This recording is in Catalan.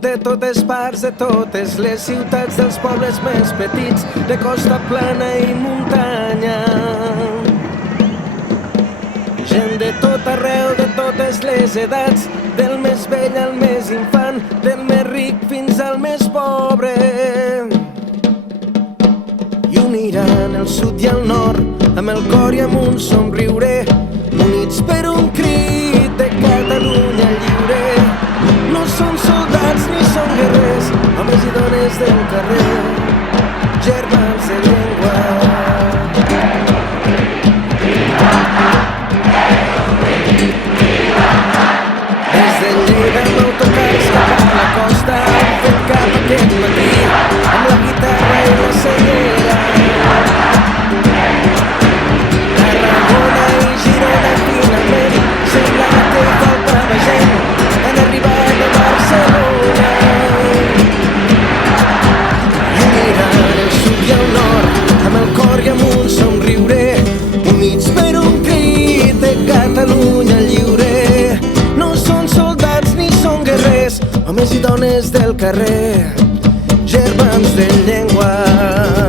de totes parts, de totes les ciutats, dels pobles més petits, de costa plana i muntanya. Gent de tot arreu, de totes les edats, del més vell al més infant, del més ric fins al més pobre. I uniran el sud i el nord, amb el cor i amb un somriure, units per un crit de Catalunya lliure. No són soldats ni són guerrers, homes i dones del carrer, germans de llengua. Des de Lleida amb autocars cap a la costa, hem fet cap aquest matí, amb la guitarra i la cellera. Tarragona i Girona finalment, semblava que faltava gent, han arribat a Barcelona. I uniran el sud i el nord, amb el cor i amb un somriure, units per un crit de Catalunya lliure. No són soldats ni són guerrers, homes i dones del carrer, germans de llengua.